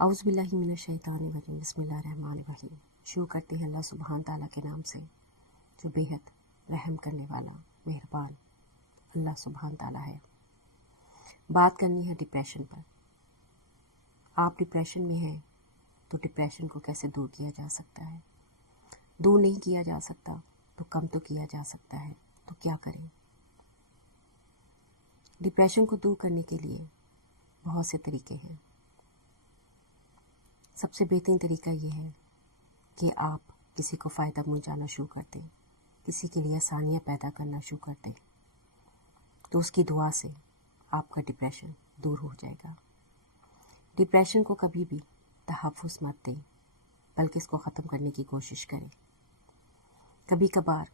اعوذ باللہ من الشیطان الرجیم، بسم اللہ الرحمن الرحیم۔ شروع کرتے ہیں اللہ سبحانہ تعالیٰ کے نام سے جو بے حد رحم کرنے والا مہربان اللہ سبحانہ تعالیٰ ہے۔ بات کرنی ہے ڈپریشن پر۔ آپ ڈپریشن میں ہیں تو ڈپریشن کو کیسے دور کیا جا سکتا ہے؟ دور نہیں کیا جا سکتا تو کم تو کیا جا سکتا ہے، تو کیا کریں؟ ڈپریشن کو دور کرنے کے لیے بہت سے طریقے ہیں۔ سب سے بہترین طریقہ یہ ہے کہ آپ کسی کو فائدہ پہنچانا شروع کر دیں، کسی کے لیے آسانیاں پیدا کرنا شروع کر دیں، تو اس کی دعا سے آپ کا ڈپریشن دور ہو جائے گا۔ ڈپریشن کو کبھی بھی تحفظ مت دیں، بلکہ اس کو ختم کرنے کی کوشش کریں۔ کبھی کبھار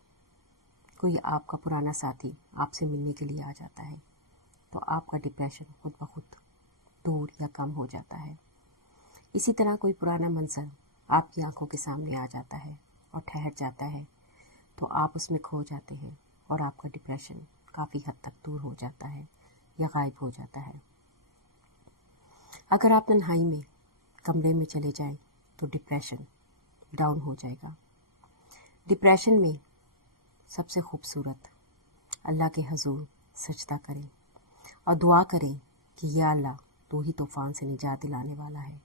کوئی آپ کا پرانا ساتھی آپ سے ملنے کے لیے آ جاتا ہے تو آپ کا ڈپریشن خود بخود دور یا کم ہو جاتا ہے۔ اسی طرح کوئی پرانا منظر آپ کی آنکھوں کے سامنے آ جاتا ہے اور ٹھہر جاتا ہے تو آپ اس میں کھو جاتے ہیں اور آپ کا ڈپریشن کافی حد تک دور ہو جاتا ہے یا غائب ہو جاتا ہے۔ اگر آپ تنہائی میں کمرے میں چلے جائیں تو ڈپریشن ڈاؤن ہو جائے گا۔ ڈپریشن میں سب سے خوبصورت اللہ کے حضور سجدہ کریں اور دعا کریں کہ یا اللہ تو ہی طوفان سے نجات دلانے والا ہے،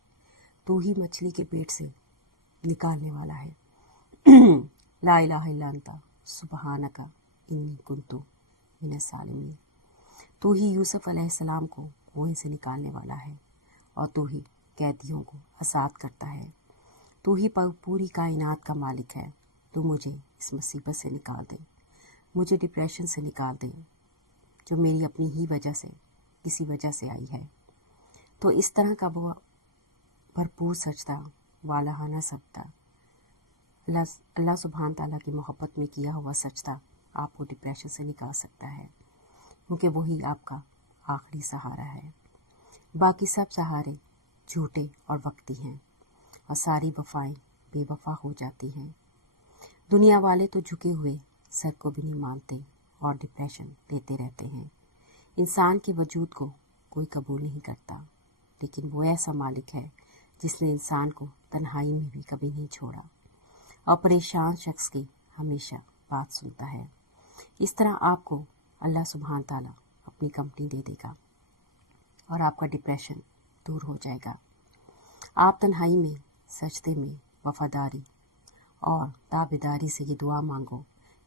تو ہی مچھلی کے پیٹ سے نکالنے والا ہے۔ لا الہ الا انت سبحانک انی کنت من الظالمین۔ تو ہی یوسف علیہ السلام کو کنویں سے نکالنے والا ہے اور تو ہی قیدیوں کو آزاد کرتا ہے۔ تو ہی پوری کائنات کا مالک ہے۔ تو مجھے اس مصیبت سے نکال دیں، مجھے ڈپریشن سے نکال دیں جو میری اپنی ہی وجہ سے کسی وجہ سے آئی ہے۔ تو اس طرح کا وہ بھرپور سجدہ والہانہ سجدہ اللہ سبحانہ تعالیٰ کی محبت میں کیا ہوا سجدہ آپ کو ڈپریشن سے نکال سکتا ہے، کیونکہ وہی آپ کا آخری سہارا ہے۔ باقی سب سہارے جھوٹے اور وقتی ہیں اور ساری وفائیں بے وفا ہو جاتی ہیں۔ دنیا والے تو جھکے ہوئے سر کو بھی نہیں مانتے اور ڈپریشن لیتے رہتے ہیں۔ انسان کے وجود کو کوئی قبول نہیں کرتا، لیکن وہ ایسا مالک ہے جس نے انسان کو تنہائی میں بھی کبھی نہیں چھوڑا اور پریشان شخص کی ہمیشہ بات سنتا ہے۔ اس طرح آپ کو اللہ سبحانہ تعالیٰ اپنی کمپنی دے دے گا اور آپ کا ڈپریشن دور ہو جائے گا۔ آپ تنہائی میں سجدے میں وفاداری اور تابعداری سے یہ دعا مانگو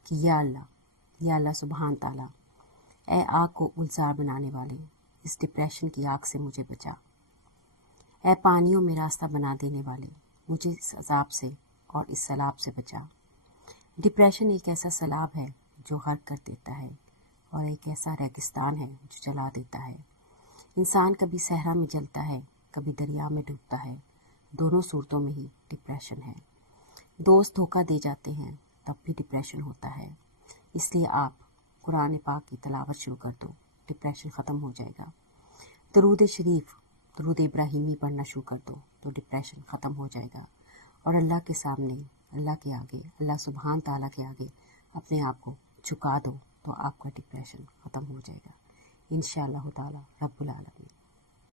کہ یا اللہ سبحانہ تعالیٰ، اے آگ کو گلزار بنانے والے، اس ڈپریشن کی آگ سے مجھے بچا۔ اے پانیوں میں راستہ بنا دینے والے، مجھے اس عذاب سے اور اس سیلاب سے بچا۔ ڈپریشن ایک ایسا سیلاب ہے جو غرق کر دیتا ہے اور ایک ایسا ریگستان ہے جو جلا دیتا ہے۔ انسان کبھی صحرا میں جلتا ہے، کبھی دریا میں ڈوبتا ہے۔ دونوں صورتوں میں ہی ڈپریشن ہے۔ دوست دھوکہ دے جاتے ہیں تب بھی ڈپریشن ہوتا ہے۔ اس لیے آپ قرآن پاک کی تلاوت شروع کر دو، ڈپریشن ختم ہو جائے گا۔ درود شریف، درود ابراہیمی پڑھنا شروع کر دو تو ڈپریشن ختم ہو جائے گا، اور اللہ کے سامنے، اللہ کے آگے، اللہ سبحانہ تعالیٰ کے آگے اپنے آپ کو جھکا دو تو آپ کا ڈپریشن ختم ہو جائے گا انشاءاللہ تعالیٰ رب العالمین۔